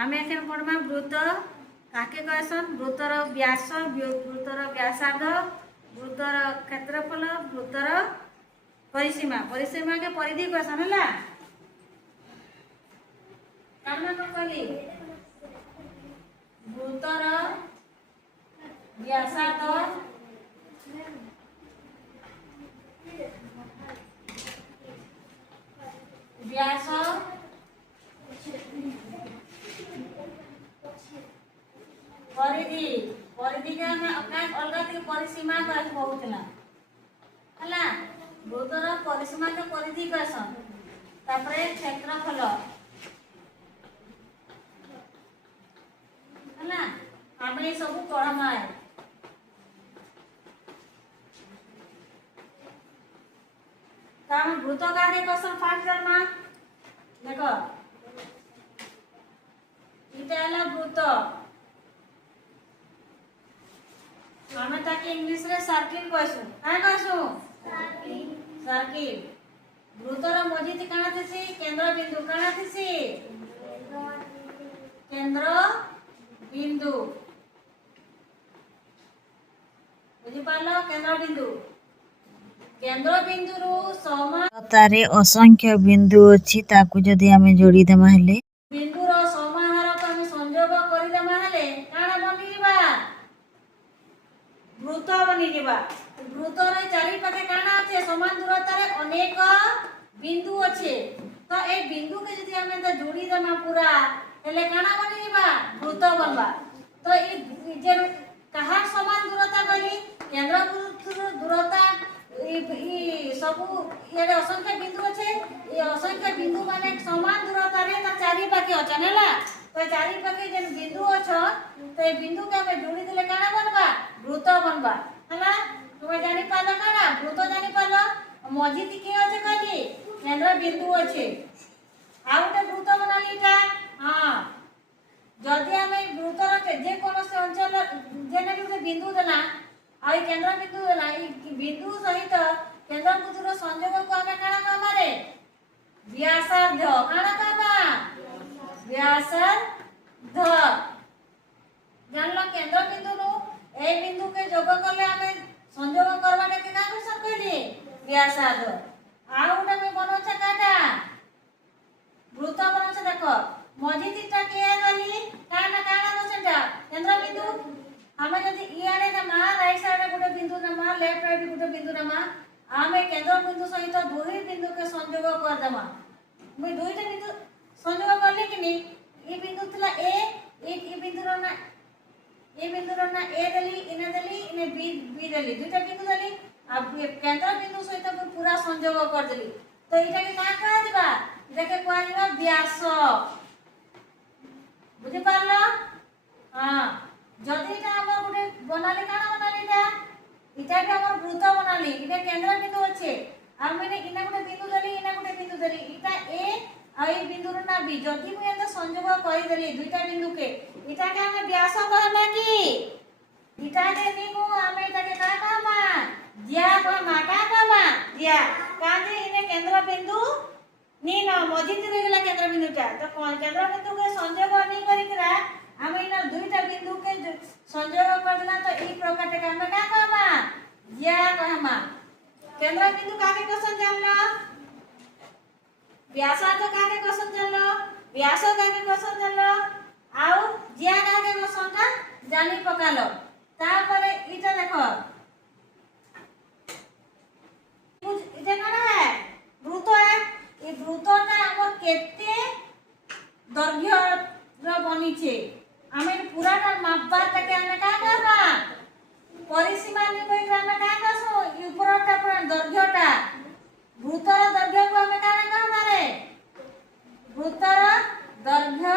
आम एखन पढ़मा वृत्त काके कहसन वृत्तर व्यास वृत्तर व्यासार्ध वृत्तर क्षेत्रफल वृत्तर परिसीमा परिसीमा के परिधि कहसन है कौन कहली वृत्तर व्यासार्ध व्यास परिधि परिधि के हम अलग परिसीमा कहला है वृत्तर परिसीमा के परिधि कहसन तापरे क्षेत्रफल है आम ये सब पढ़मा है वृत्त का क्वेश्चन फास्ट जन्मा देख इटा वृत्त आम ताके इंग्लिश रे सर्किल कहसु का कहसु सर्किल वृत्तर मझी काना थिसी केंद्र बिंदु काना थिसी केंद्र बिंदु बुझी पालो केंद्र बिंदु केंद्र बिंदु रु समान तारे असंख्य बिंदु अछि ताकू जदि आमे जोड़ी देमा हेले बिंदु रो समाहार को हम संयोग करि देमा हेले काना बनि जिबा वृत्त बनि जिबा वृत्त रे चारि पाखे काना अछि समान दूरता रे अनेक बिंदु अछि तो ए बिंदु के जदि हमें तो जोड़ी देमा पूरा हेले काना बनि जिबा वृत्त बनबा तो ई जे कहा समान दूरता कहली केंद्र बिंदु दूरता सब ये असंख्य बिंदु अच्छे ये असंख्य बिंदु माने समान दूरता रे ता चारि पाखे अछन हैला तो चारि पाखे जे बिंदु अछ तो ए बिंदु के हम जोड़ी देले काना बनबा वृत्त बनबा हैला तुम जानि पालो काना वृत्त जानि पालो मझी के अछे कहली केंद्र बिंदु अछे आ उटे वृत्त बनालीटा हां जदि हमें वृत्तर के जे कोनोसे अंचल जेने कि बिंदु देला आ केंद्र बिंदु देला ई बिंदु सहित केंद्र बिंदु रो संयोग को हमें काना कहबा रे व्यासार्ध काना कहबा व्यासार्ध जानलो केंद्र बिंदु नु ए बिंदु के जोग करले हमें संयोग करबा के का क्वेश्चन कहली व्यासार्ध आ उटा में बनोछे काटा वृत्त बनोछे देखो मझी तीटा के गली काना काना बसेटा केंद्र बिंदु हमें यदि इयारे नमा राइट साइड रे गोटे बिंदु नमा लेफ्ट साइड गोटे बिंदु नमा आमे केंद्र बिंदु सहित दुई बिंदु के संयोग कर देमा मैं दुईटा बिंदु संयोग करले कि नी ई बिंदु थला ए ई बिंदु रो ना ए देली इने बी देली दुईटा बिंदु देली अब केंद्र बिंदु सहित पूरा संयोग कर देली तो इटा के का कह दिबा इटा के कह दिबा व्यास बुझि पारलो हां जदि इटा हमर गुटे बनाले काना बनाले इटा के हमर वृत्त बनाली इटा केंद्र बिंदु अछि आ मैंने इना गुटे बिंदु देली इना गुटे बिंदु देली इटा ए आ ई बिंदु रो ना बी जदि मु एत संयोग करि देली दुईटा बिंदु के इटा के हम व्यास कहबा की इटा के नीमु हमें इटा के का कहबा ज्या कहबा का कहबा ज्या काजे इने केंद्र बिंदु नी न मझी रे गेला केंद्र बिंदुटा तो केंद्र बिंदु के संयोग नहीं करिकरा हम इना दुईटा बिंदु के संयोग कर देना तो ई प्रकार के हम का कहबा ज्या कहमा केंद्र बिंदु काके क्वेश्चन जानलो व्यासार्ध काके क्वेश्चन जानलो व्यास काके क्वेश्चन जानलो आउ ज्या काके क्वेश्चन ता जानि पकालो तापरे इटा देखो इटा काना है वृत्त है ए वृत्तटा हमर केते दैर्घ्य रो बनी छे हमें पूराटा मापबार ताके हमें का कहबा परिसीमा नि कोइ हमें का कहसो ऊपरटा पूरा दैर्घ्यटा वृत्तर दैर्घ्य को हमें का कहबा रे वृत्तर दैर्घ्य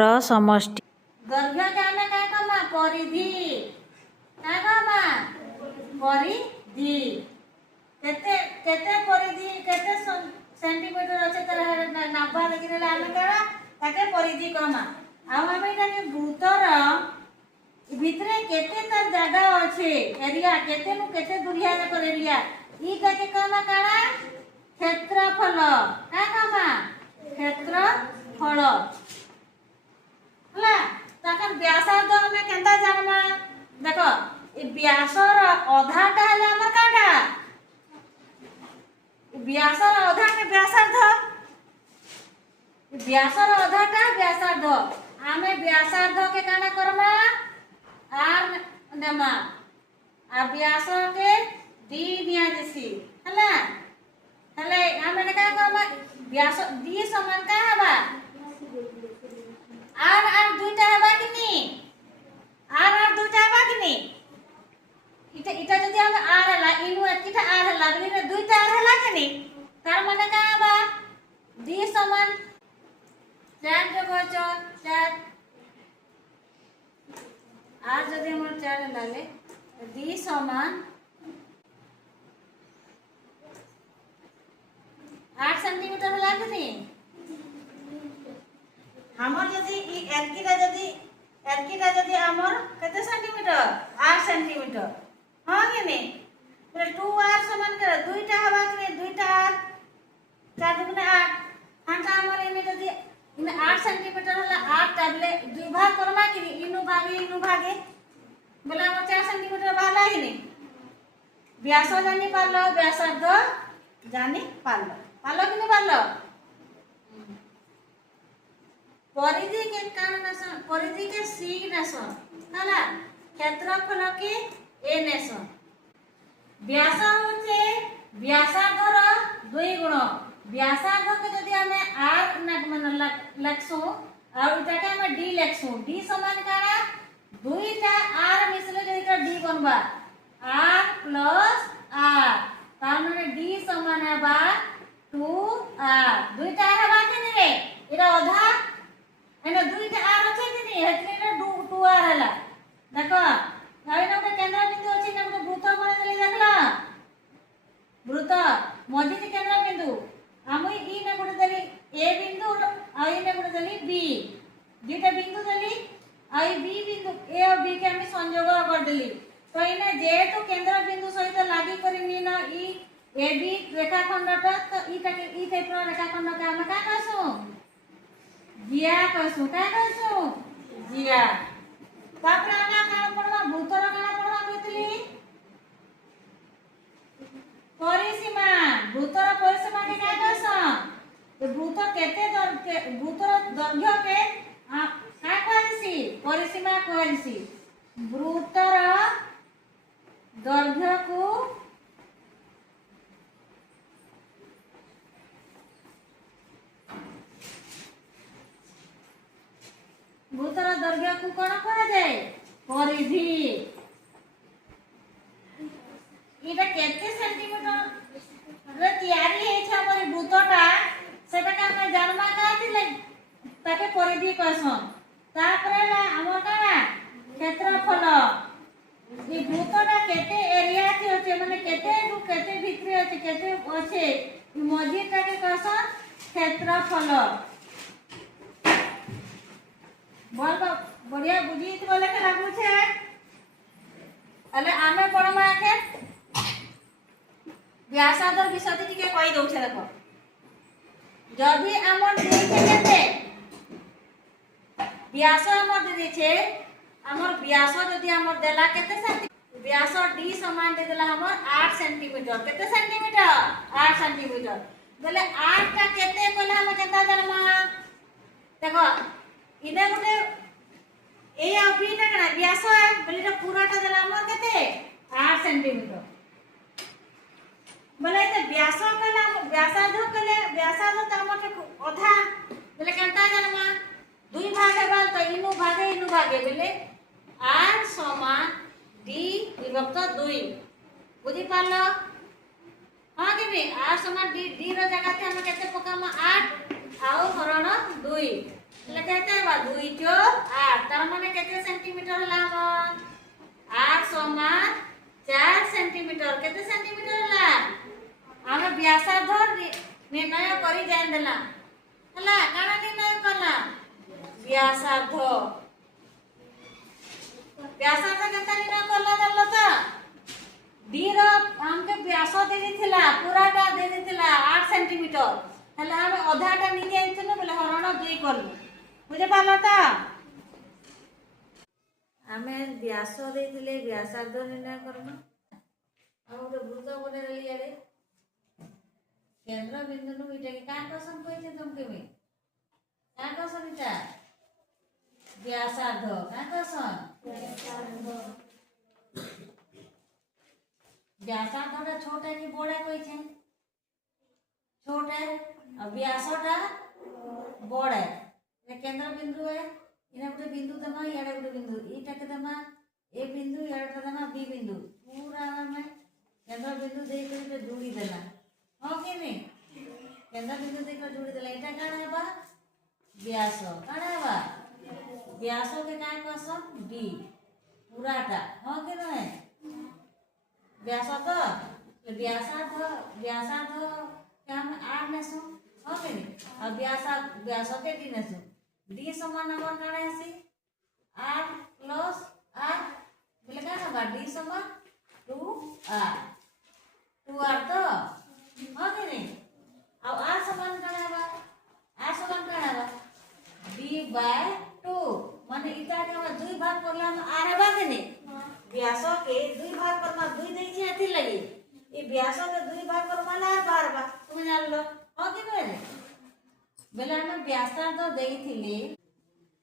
र समष्टि दैर्घ्य के हमें का कहबा परिधि का कहबा परिधि केते केते परिधि केते सेंटीमीटर अछि त नापा लेकिनले हमें का ताके परिधि कहमा आ हमें इटा के वृत्तर भितरे केते तर जगह अछि एरिया केते नु केते दुरिया कर एरिया ई ताके कहमा काना क्षेत्रफल का कहमा क्षेत्रफल हला ताकर व्यासार्ध हमें केंता जानमा देखो ए व्यासर अधाटा हला हमर काटा व्यासर अधा के व्यासार्ध व्यासर अधाटा व्यासार्ध आमे व्यासार्ध के काना करमा आर नेमा आ व्यास के डी दिया देसी हला हले आमे ने का करमा व्यास डी समान का हबा आर दुईटा हबा कि नी आर दुईटा हबा कि नी इटा इटा जदि हम आर हला इनु एतिटा आर हला बली रे दुईटा आर हला कि नी तार माने का हबा डी समान 4 जगह 4 आर जदि हम 4 हला ले डी समान 8 सेंटीमीटर हला कि नी हमर जदि ई एलकीटा जदि हमर कते सेंटीमीटर 8 सेंटीमीटर हां कि नी फिर 2r समान कर दुईटा हवा कि दुईटा 4 दुगुना 8 हांटा हमर इने जदि इने 8 सेंटीमीटर हला 8 टाबले दुई भाग करमा कि नी इनु भागे बोला हमर 4 सेंटीमीटर बाला कि नी व्यास जानि पारलो व्यासार्ध जानि पारलो कि नी पारलो परिधि के कारण नसन परिधि के सी नसन हला क्षेत्रफल के ए नसन व्यास होचे व्यासार्धर 2 गुण व्यासार्ध के यदि हमें r मन लखसु और इटा के हमें d लखसु d समान काना दुईटा r मिसले जदि का d बनबा r प्लस r तार माने d समान हबा 2r दुईटा r हबा के रे इरा आधा एने दुईटा आर अछि कि नी हेतने 2r हला देखो भाईनो के केंद्र बिंदु अछि ने को वृत्त बने देली देखला वृत्त मझी के केंद्र बिंदु हम ई ने गुण देली ए बिंदु आ ई ने गुण देली बी दुईटा बिंदु देली आ ई बी बिंदु ए और बी के हम संयोग कर देली तो इने जेहेतु केंद्र बिंदु सहित लागि करी मीन ई ए बी रेखाखंडटा तो ई टाइप रेखाखंड के हम का कहसु जिया कहसु का कहसु जिया तापर आना का पड़वा भूतर का पड़वा कइतली परिसीमा भूतर परिसीमा के का कहस तो भूतर केते भूतर दैर्घ्य के का कहसी परिसीमा कहसी भूतर दैर्घ्य को भूतर दैर्घ्य को कोन कहा जाए परिधि इटा केते सेंटीमीटर रे तयारी हे छ हमर भूतटा सेटा का हम जन्मा कातिले ताके परिधि कहसन तापरे ला हमर का क्षेत्रफल ई भूतटा केते एरिया के होचे माने केते रु केते भितरे होचे केते होचे ई मझीटा के कहसन क्षेत्रफल बोल बढ़िया बुझी तो बोले के लागू छे अले आमे पढमा के व्यासार्ध विषय टिके कहि दउ छे देखो जदि हमर दे छे केते व्यास हमर दे छे हमर व्यास जदि हमर देला केते सेंटीमीटर व्यास d समान दे देला हमर 8 सेंटीमीटर केते सेंटीमीटर 8 सेंटीमीटर बोले 8 का केते कोला हम केता जनमा देखो इने गुटे ए आ बी टा कना व्यास बोले तो पूराटा देला हमर केते 8 सेंटीमीटर बोले तो व्यास कला व्यासार्ध कले व्यासार्ध त हमर आधा बोले केता जनमा दुई भाग हेबा तो इनु भागे बोले 8 समान d विभक्त 2 बुझी पालो हां कि भी 8 समान d रो जगह पे हम केते पकामा 8 आउ हरण 2 लगाते बा 2 जो 8 तार माने केते सेंटीमीटर हला हमर 8 समान 4 सेंटीमीटर केते सेंटीमीटर हला हम व्यासार्ध निर्णय करी जान देला हला काना निर्णय करला व्यासार्ध केता निर्णय करला दल्ला त d रो हमके व्यास दे दिथिला पूराटा दे दिथिला 8 सेंटीमीटर हला हम आधाटा नि जाइतनो बोले हरण 2 करलु बुझे पाला ता आमे व्यास देइथिले व्यासार्ध निर्णय करना आ गोटे वृत्त बनेले इयाडे केंद्र बिंदु नु इटा के का क्वेश्चन कहते तुम केमे का क्वेश्चन इटा व्यासार्ध का क्वेश्चन व्यासार्धटा छोटा कि बड़ा कहछे छोटा और व्यासटा बड़ा ये केंद्र बिंदु है इना गोटे बिंदु दमा याडे गोटे बिंदु इटा के दमा ए बिंदु याडे दमा बी बिंदु पूरा में केंद्र बिंदु दे के जोड़ी देला हां के नहीं केंद्र बिंदु दे के जोड़ी देला इटा काना हेबा व्यास काना हेबा व्यास के का कहसन डी पूराटा हां के नहीं व्यासार्ध के हम आर नेसु हां के नहीं और व्यास के डी नेसु डी समान नंबर काना है आर प्लस आर बोले का ना डी समान 2r 2r तो हां के नहीं अब आर समान काना है आर समान काना है d/2 माने इता के हम दुई भाग करला हम आर हेबा के नहीं व्यास के दुई भाग करमा दुई देई छी अथि लगी ए व्यास के दुई भाग करमा ला बार बार तुम जान लो हां के नहीं बेले हम व्यासार्ध देइथिले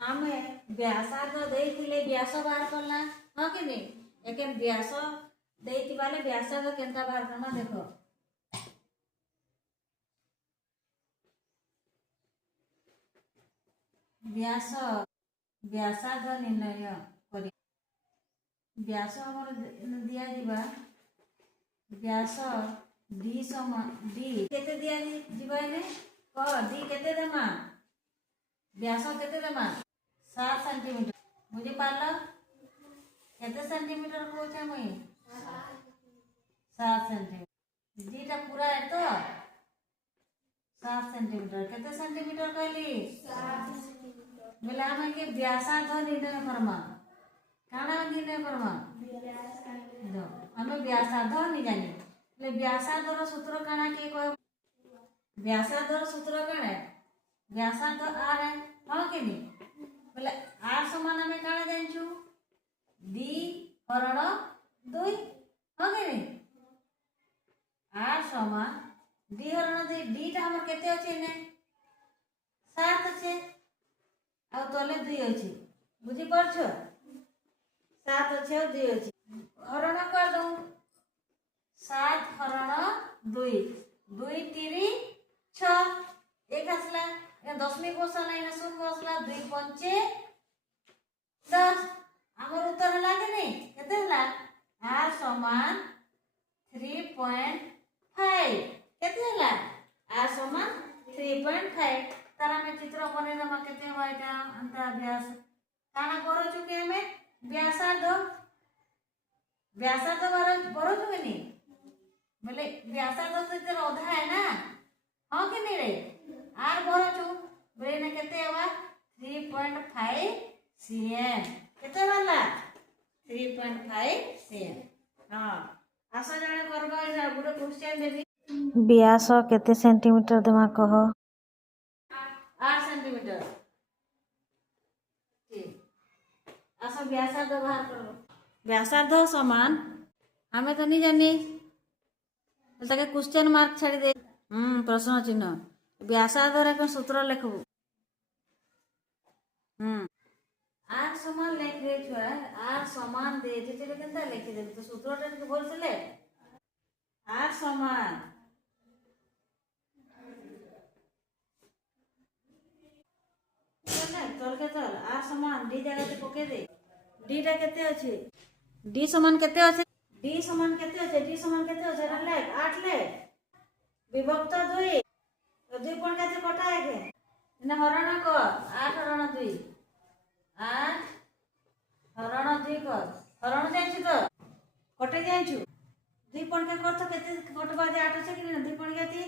हमें व्यासार्ध देइथिले व्यास बाहर करला हां के नहीं एके व्यास देइति वाले व्यासार्ध केनता बाहर करना देखो व्यासार्ध निर्णय करी व्यास हमर दिया दिबा व्यास डी समान डी केते दिया दिबा ने क डी केते देमा व्यास केते देमा 7 सेंटीमीटर बुझी पारलो केते सेंटीमीटर कहछा मई 7 सेंटीमीटर डीटा पूरा है तो 7 सेंटीमीटर केते सेंटीमीटर कहली 7 बेला हम के व्यासार्ध निर्णय करमा काना निर्णय करमा दो हमें व्यासार्ध नहीं जानी ले व्यासार्ध रो सूत्र काना के कह व्यासार्ध रो सूत्र काना है व्यासार्ध आर है हां के नहीं बोले आर समान हमें काना जानछु d हरण 2 हां के नहीं आर समान d हरण 2 d टा हमर केते अछि ने 7 अछि आ तले 2 अछि बुझी परछो 7 अछि और 2 अछि हरण कर दऊ 7 हरण 2 2 3 6 एक असला ये 10 में बसला इना सुन बसला 2 5 10 हमर उत्तर हला के नहीं केते हला r समान 3.5 केते हला r समान 3.5 तारा में चित्र बने दमा केते होय ता अंता व्यास काना करो चुके हमें व्यासार्ध बरो चुके नहीं बोले व्यासार्ध तो तेरा आधा है ना हां के नहीं रे आर बरो छु बोले ना केते हवा 3.5 cm केते वाला 3.5 cm हां आशा जाने करबा इरा गुडे क्वेश्चन देबी व्यास केते सेंटीमीटर देमा कह 8 सेंटीमीटर ठीक आशा व्यासार्ध बाहर करो व्यासार्ध समान हमें तो नहीं जानी ताके क्वेश्चन मार्क छाड़ी दे प्रश्न चिन्ह व्यासार्ध रे कोन सूत्र लिखबो आर समान लिख दे छुआ आर समान दे जेते केनता लिख दे तो सूत्रटा के बोल चले आर समान चल के चल आर समान डी जगह पे पके दे डी टा केते अछि डी समान केते अछि डी समान केते अछि डी समान केते अछि ले 8 ले विभक्त 2 तो 2 कोन काते कटा है के ने हरण को 8 हरण 2 8 हरण 2 को हरण जानछु तो कटे जानछु 2 कोन के कर तो केते कटबा दे 8 से कि 2 कोन केते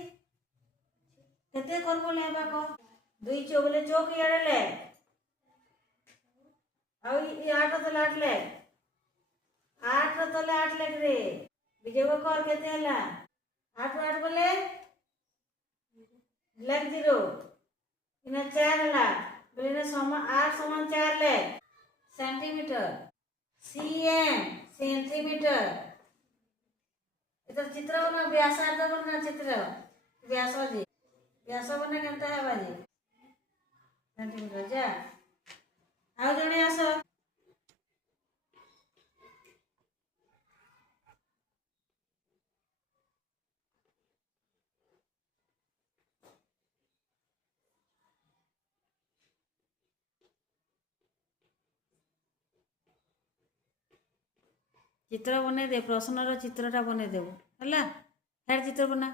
केते करबो लेबा को 2 चोगले चौक याडे ले ଆଉ ଇ 8 ତଲେ 8 ले 8 ତଲେ 8 ले रे विजय को कर केते हला 8 8 बोले लग 0 इना 4 हला बोले ना समान 8 समान 4 ले सेंटीमीटर cm सेंटीमीटर इधर चित्र बना व्यासार्ध बना चित्र व्यास जी व्यास बना केनता है बाजी सेंटीमीटर जा आउ जणे आस चित्र बने दे प्रश्नर चित्रटा बने देबो हला हेड चित्र बना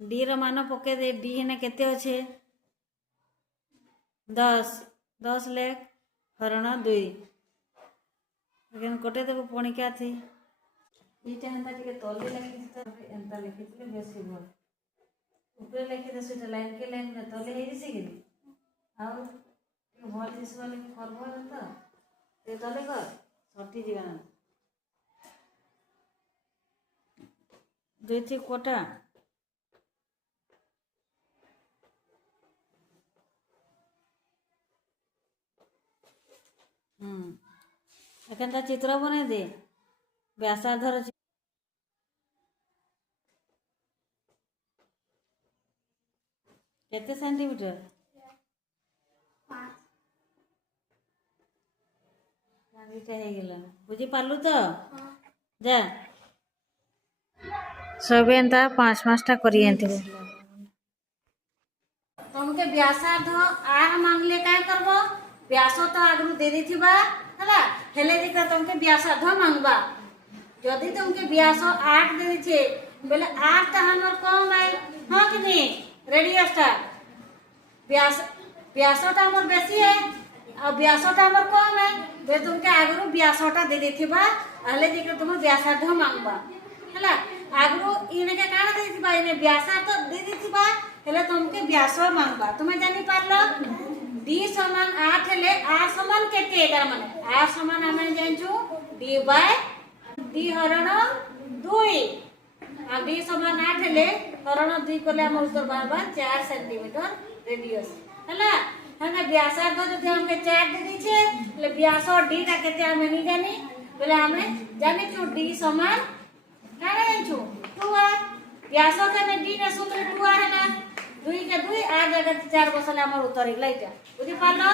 डी रो मान पके दे डी हेने केते अच्छे 10 लेख हरण 2 कटे देबो पणिका थी इटा हंता टिके तले लिखि त एंता लिखितले बेसी भल ऊपर लिखि दे सुटा लाइन के लाइन में तले हेरि से गिनी आउ भल दिस वाले करबो त ते तले कर सटी जीवा दुई थी कोटा एखन चित्र बने दे व्यासार्धर केते सेंटीमीटर 5 बुझी पालु तो जा सब एंता 5-5टा करी एंतिबो तुमके व्यासार्ध आर मांगले काय करबो व्यास तो आगु दे देथिबा हला हेले दिका तुमके व्यासार्ध मांगबा यदि तुमके व्यास 8 दे छे बेले 8 ता हमर कम है हां कि नहीं रेडियो स्टार व्यासटा हमर बेसी है और व्यासटा हमर कम है बे तुमके आगु व्यासटा दे देथिबा हले दिका तुम व्यासार्ध मांगबा हला आगु इने के काना दे देथिबा इने व्यासार्ध दे देथिबा हेले तुमके व्यास मांगबा तुमे जानि पारलो d समान 8 हेले r समान केते एकर माने r समान हमें जानछु d बाय d हरण 2 आ d समान 8 हेले हरण 2 कोले हम उत्तर बाबा 4 सेंटीमीटर रेडियस हला हने व्यासार्ध जदि हमके 4 दे दी छे ले व्यास d ता केते हमें नहीं जानी बोले हमें जानि छु d समान काना जानछु 2r व्यास के में d ना सूत्र 2r है ना 2 के 2 आ जगह 4 बसले हमर उत्तर इला इटा बुझी पालो।